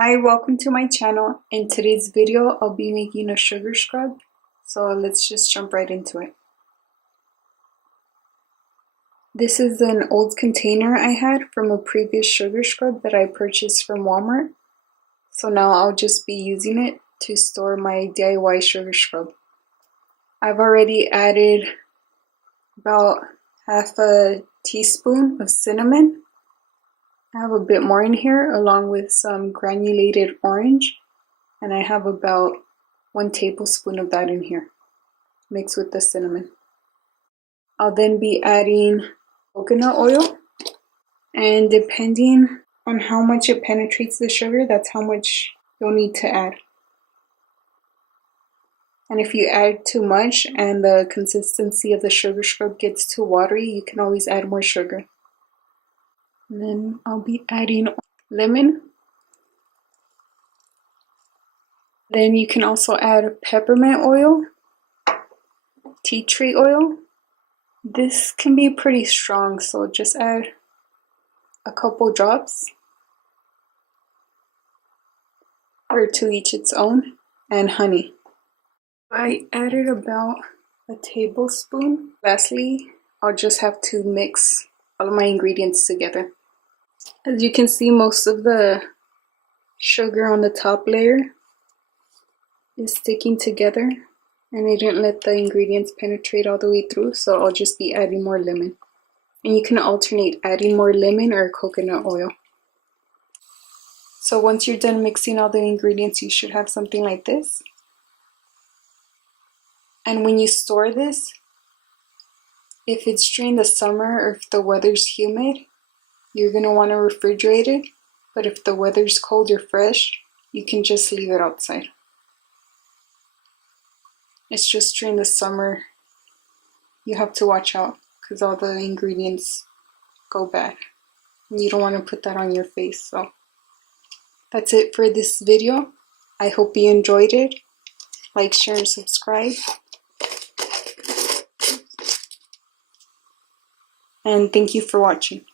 Hi, welcome to my channel. In today's video, I'll be making a sugar scrub. So let's just jump right into it. This is an old container I had from a previous sugar scrub that I purchased from Walmart. So now I'll just be using it to store my DIY sugar scrub. I've already added about half a teaspoon of cinnamon. I have a bit more in here along with some granulated orange, and I have about 1 tablespoon of that in here mixed with the cinnamon. I'll then be adding coconut oil, and depending on how much it penetrates the sugar, that's how much you'll need to add. And if you add too much and the consistency of the sugar scrub gets too watery, you can always add more sugar. And then I'll be adding lemon. Then you can also add peppermint oil, tea tree oil. This can be pretty strong, so just add a couple drops, or to each its own, and honey. I added about a tablespoon. Lastly, I'll just have to mix all of my ingredients together. As you can see, most of the sugar on the top layer is sticking together, and I didn't let the ingredients penetrate all the way through, so I'll just be adding more lemon. And you can alternate adding more lemon or coconut oil. So once you're done mixing all the ingredients, you should have something like this. And when you store this, if it's during the summer or if the weather's humid, you're going to want to refrigerate it. But if the weather's cold or fresh, you can just leave it outside. It's just during the summer you have to watch out because all the ingredients go bad. And you don't want to put that on your face. So that's it for this video. I hope you enjoyed it. Like, share, and subscribe. And thank you for watching.